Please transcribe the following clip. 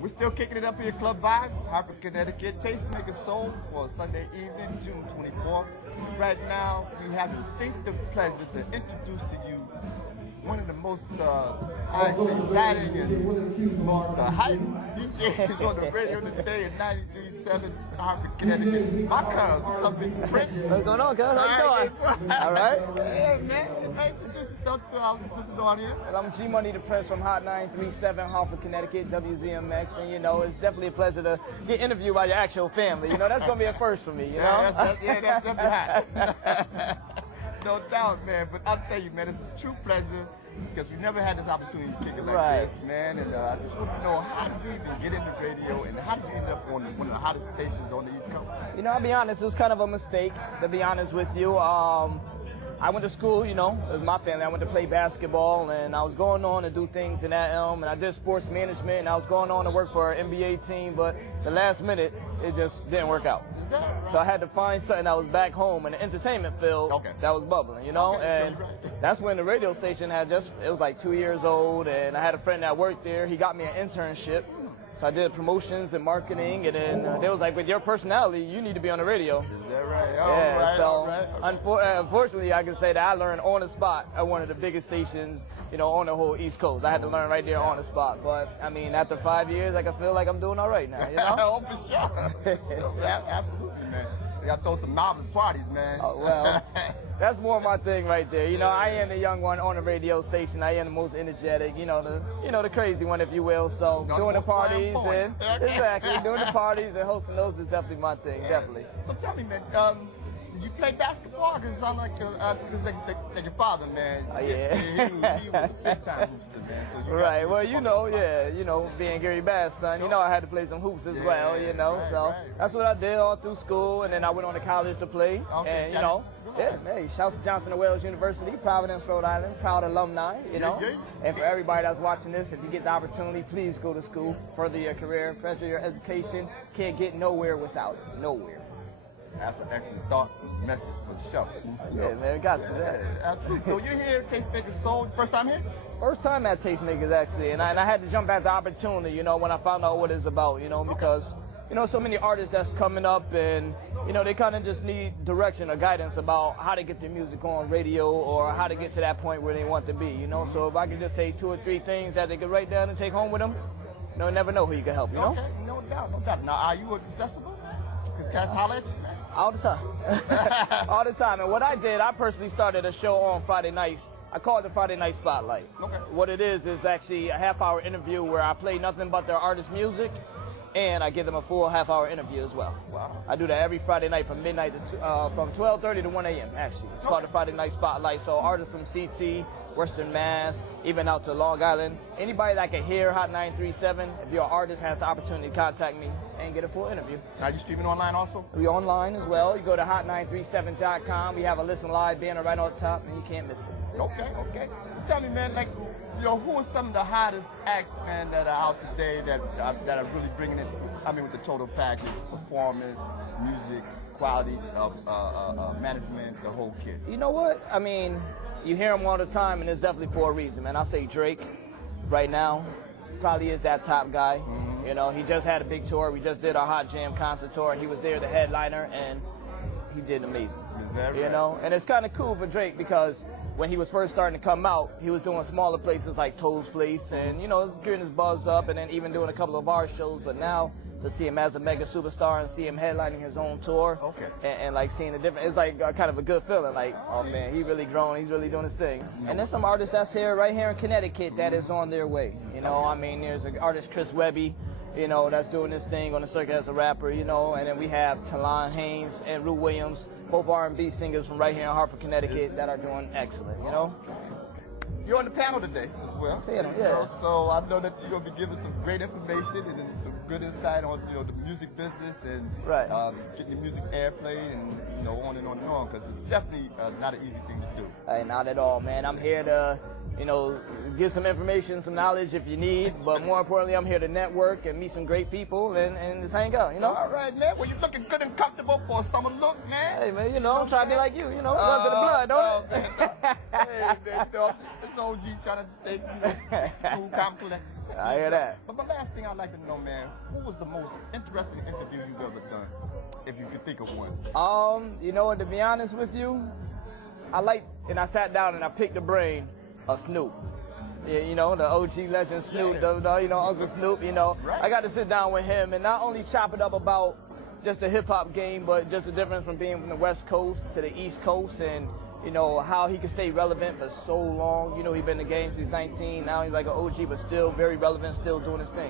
We're still kicking it up here, Club Vibes, Hartford, Connecticut. Tastemakers Soul for Sunday evening, June 24th. Right now, we have the distinctive pleasure to introduce to you one of the most exciting and most hype DJs on the radio today at 93.7 Hartford, Connecticut. My cuz, what's up, Big Prince? What's going on, cuz? How you doing? All right. Yeah, man. Introduce yourself to our listening audience. Well, I'm Money DaPrince from Hot 937, Hartford, Connecticut, WZMX, and you know, it's definitely a pleasure to get interviewed by your actual family. You know, that's gonna be a first for me. You know? That's hot. No doubt, man. But I'll tell you, man, it's a true pleasure because we never had this opportunity to kick it like this, man. And I just want to know, how did you even get into radio, and how did you end up on one of the hottest stations on the East Coast? You know, I'll be honest, it was kind of a mistake, to be honest with you. I went to school, you know, it was my family. I went to play basketball, and I was going on to do things in that and I did sports management, and I was going on to work for an NBA team, but the last minute, it just didn't work out. So I had to find something that was back home in the entertainment field that was bubbling, you know, and that's when the radio station had it was like 2 years old, and I had a friend that worked there. He got me an internship. So I did promotions and marketing, and then they was like, with your personality, you need to be on the radio. Is that right? Yeah, so unfortunately, I can say that I learned on the spot at one of the biggest stations, you know, on the whole East Coast. I had to learn right there on the spot. But, I mean, after 5 years, I can feel like I'm doing all right now, you know? Oh, for sure. Absolutely, man. You got to throw some novice parties, man. Oh, well, that's more my thing right there. You know, I am the young one on the radio station. I am the most energetic, you know, the crazy one, if you will. So doing the parties and doing the parties and hosting those is definitely my thing, definitely. So tell me, man, did you play basketball? Because it sounds like your father, man. Oh, yeah. He was a big-time hooster, man. So right. Well, you know, being Gary Bass' son, you know, I had to play some hoops as well, you know. So that's what I did all through school, and then I went on to college to play. And, you know, hey, shouts to Johnson & Wales University, Providence, Rhode Island, proud alumni, you know. And for everybody that's watching this, if you get the opportunity, please go to school, further your career, further your education. Can't get nowhere without it, nowhere. That's an excellent thought message for the show. Yeah, man, we got to do that. Absolutely. So you're here at Tastemakers Soul, first time here? First time at Tastemakers, actually, and I had to jump at the opportunity, you know, when I found out what it's about, you know, because, you know, so many artists that's coming up, and, you know, they kind of just need direction or guidance about how to get their music on radio or how to get to that point where they want to be, you know. So if I could just say 2 or 3 things that they could write down and take home with them, you know, never know who you can help, you know? Okay, no doubt, no doubt. Now, are you accessible? Because guys holler at you, man. All the time. All the time. And what I did, I personally started a show on Friday nights. I call it the Friday Night Spotlight. Okay. What it is actually a half-hour interview where I play nothing but their artist music, and I give them a full half-hour interview as well. Wow. I do that every Friday night from midnight to from 12:30 to 1 a.m. actually. It's called the Friday Night Spotlight. So artists from CT, Western Mass, even out to Long Island. Anybody that can hear Hot 937, if you're an artist, has the opportunity to contact me and get a full interview. Are you streaming online also? We online as well. You go to hot937.com. We have a Listen Live banner right on top, and you can't miss it. Okay. So tell me, man, like, you know, who are some of the hottest acts, man, that are out today that are really bringing it, I mean, with the total package, performance, music, quality, management, the whole kit? You know what? I mean, you hear them all the time, and it's definitely for a reason, man. I say Drake right now probably is that top guy. Mm-hmm. You know, he just had a big tour. We just did our Hot Jam concert tour. He was there, the headliner, and he did amazing. Is that right? You know, and it's kind of cool for Drake because when he was first starting to come out, he was doing smaller places like Toe's Place, and, you know, getting his buzz up, and then even doing a couple of our shows. But now, to see him as a mega superstar and see him headlining his own tour, and like seeing the difference, it's like kind of a good feeling. Like, oh man, he really grown, he's really doing his thing. And there's some artists that's here, right here in Connecticut, that is on their way. You know, I mean, there's an artist, Chris Webby, you know, that's doing this thing on the circuit as a rapper, you know, and then we have Talon Haynes and Rue Williams, both R&B singers from right here in Hartford, Connecticut, that are doing excellent, you know. You're on the panel today as well. Yeah. You know, so I know that you're going to be giving some great information and some good insight on, you know, the music business and getting the music airplay and, you know, on and on and on, because it's definitely not an easy thing to do. Hey, not at all, man. I'm here to, you know, get some information, some knowledge if you need, but more importantly, I'm here to network and meet some great people and just hang out, you know? All right, man. Well, you're looking good and comfortable for a summer look, man. Hey, man, you know, I'm trying to be like you know, runs in the blood, don't it? Hey, man, you know, It's OG trying to stay cool, calm, cool. I hear that. But my last thing I'd like to know, man, what was the most interesting interview you've ever done, if you could think of one? You know what, to be honest with you, I sat down and I picked the brain of Snoop. Yeah, you know, the OG legend Snoop, you know, Uncle Snoop, you know. Right. I got to sit down with him and not only chop it up about just the hip-hop game, but just the difference from being from the West Coast to the East Coast and, you know, how he can stay relevant for so long. You know, he's been in the game since he's 19. Now he's like an OG, but still very relevant, still doing his thing.